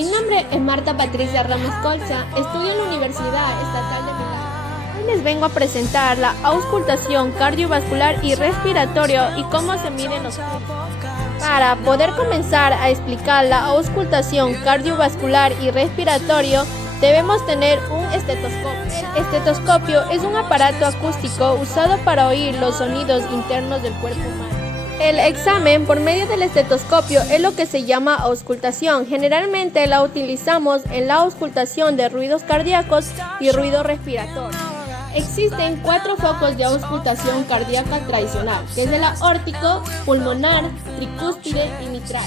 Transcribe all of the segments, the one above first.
Mi nombre es Marta Patricia Ramos Colza, estudio en la Universidad Estatal de Milán. Hoy les vengo a presentar la auscultación cardiovascular y respiratorio y cómo se miden los pulsos. Para poder comenzar a explicar la auscultación cardiovascular y respiratorio, debemos tener un estetoscopio. El estetoscopio es un aparato acústico usado para oír los sonidos internos del cuerpo humano. El examen por medio del estetoscopio es lo que se llama auscultación. Generalmente la utilizamos en la auscultación de ruidos cardíacos y ruido respiratorio. Existen 4 focos de auscultación cardíaca tradicional, que es el aórtico, pulmonar, tricúspide y mitral.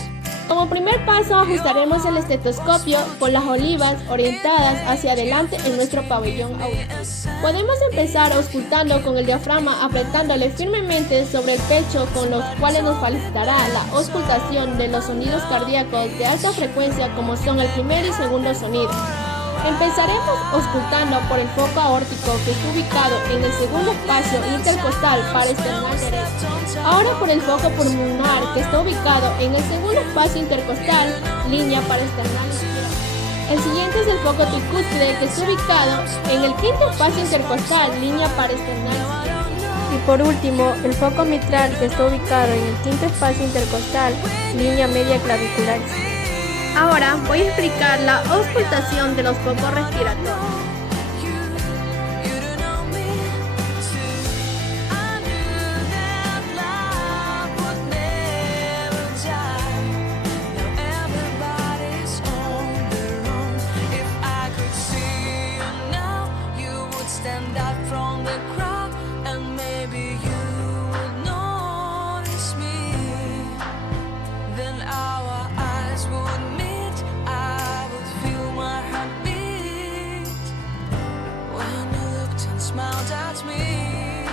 Como primer paso ajustaremos el estetoscopio con las olivas orientadas hacia adelante en nuestro pabellón auditivo. Podemos empezar auscultando con el diafragma apretándole firmemente sobre el pecho, con los cuales nos facilitará la auscultación de los sonidos cardíacos de alta frecuencia como son el primer y segundo sonido. Empezaremos auscultando por el foco aórtico que está ubicado en el segundo espacio intercostal parasternal derecho. Ahora por el foco pulmonar que está ubicado en el segundo espacio intercostal, línea parasternal izquierda. El siguiente es el foco tricúspide que está ubicado en el quinto espacio intercostal, línea parasternal izquierda. Y por último, el foco mitral que está ubicado en el quinto espacio intercostal, línea media clavicular izquierda. Ahora voy a explicar la auscultación de los focos respiratorios. Smiled at me.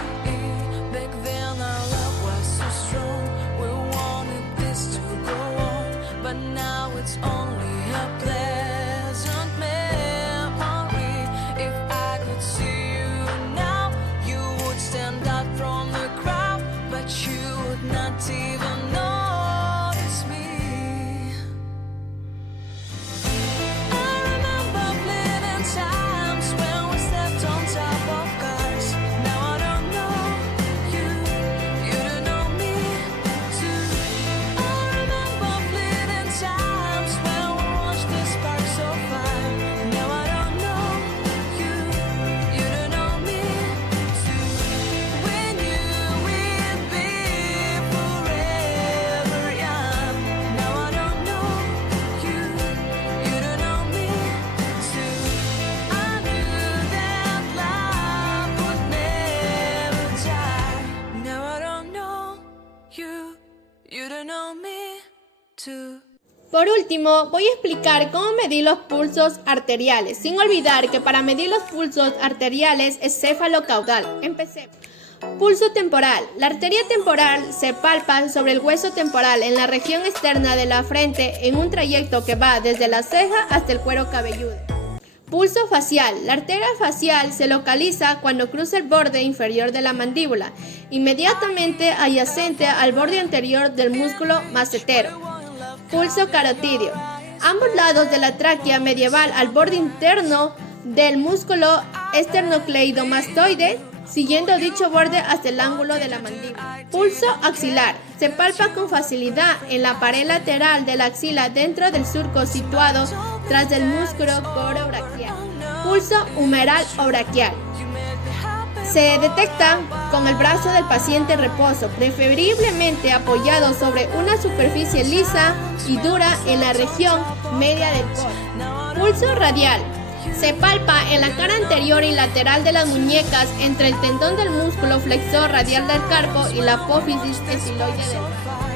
Back then our love was so strong. We wanted this to go on, but now it's only a pleasant memory. If I could see you now, you would stand out from the crowd, but you would not even notice me. I remember fleeting times when we stepped on top of cars. Now I don't know you, you don't know me too. I remember fleeting times when we watched the sparks so far. Now I don't know you, you don't know me too. We knew we'd be forever young. Now I don't know you, you don't know me too. I knew that love would never die. Now I don't know you, you don't know me too. Por último, voy a explicar cómo medir los pulsos arteriales, sin olvidar que para medir los pulsos arteriales es céfalo-caudal. Empecemos. Pulso temporal. La arteria temporal se palpa sobre el hueso temporal en la región externa de la frente en un trayecto que va desde la ceja hasta el cuero cabelludo. Pulso facial. La arteria facial se localiza cuando cruza el borde inferior de la mandíbula, inmediatamente adyacente al borde anterior del músculo macetero. Pulso carotidio. Ambos lados de la tráquea medieval al borde interno del músculo esternocleidomastoide, siguiendo dicho borde hasta el ángulo de la mandíbula. Pulso axilar. Se palpa con facilidad en la pared lateral de la axila dentro del surco situado tras del músculo coro-braquial. Pulso humeral o braquial. Se detecta con el brazo del paciente en reposo, preferiblemente apoyado sobre una superficie lisa y dura en la región media del codo. Pulso radial. Se palpa en la cara anterior y lateral de las muñecas entre el tendón del músculo flexor radial del carpo y la apófisis estiloide del codo.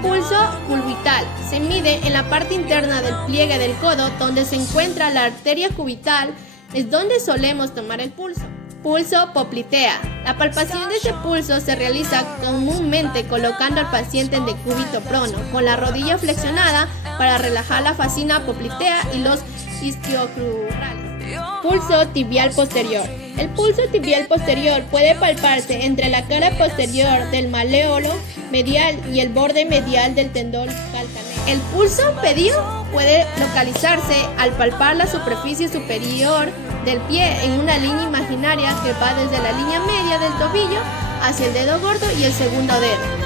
Pulso cubital. Se mide en la parte interna del pliegue del codo, donde se encuentra la arteria cubital, es donde solemos tomar el pulso. Pulso poplitea. La palpación de este pulso se realiza comúnmente colocando al paciente en decúbito prono, con la rodilla flexionada para relajar la fascia poplitea y los isquiocrurales. Pulso tibial posterior. El pulso tibial posterior puede palparse entre la cara posterior del maléolo medial y el borde medial del tendón calcáneo. El pulso pedio puede localizarse al palpar la superficie superior del pie en una línea imaginaria que va desde la línea media del tobillo hacia el dedo gordo y el segundo dedo.